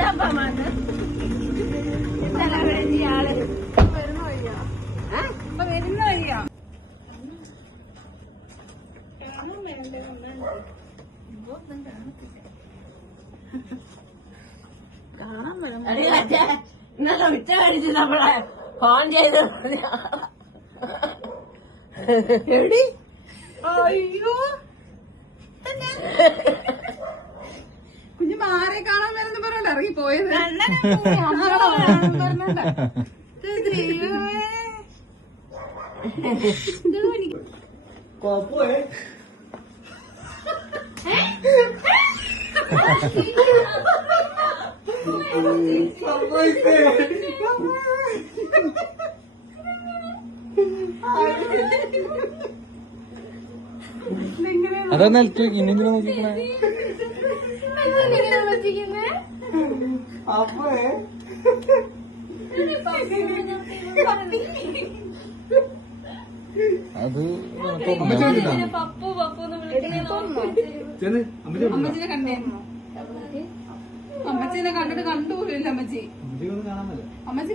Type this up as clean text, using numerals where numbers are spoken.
ആലാപമാണ് ഇയാള് വരുന്ന വഴിയാ. ഇപ്പൊ വരുന്ന വഴിയാ. കാണാൻ വേണ്ട കാണാൻ വേണം. ഇന്നലെ ഉച്ച കഴിച്ച് നമ്മളെ ഫോൺ ചെയ്ത് എവിടെ? അയ്യോ കുഞ്ഞു മാരെ കാണാൻ വരുന്ന പറഞ്ഞ ഇറങ്ങി പോയത്. അതാ നിലത്ത് ഇന്നെങ്കിലും നോക്കിക്കണേ. അത് അമ്മച്ചിനെ കണ്ടിട്ട് കണ്ടുപോലില്ല അമ്മച്ചി. അമ്മച്ചി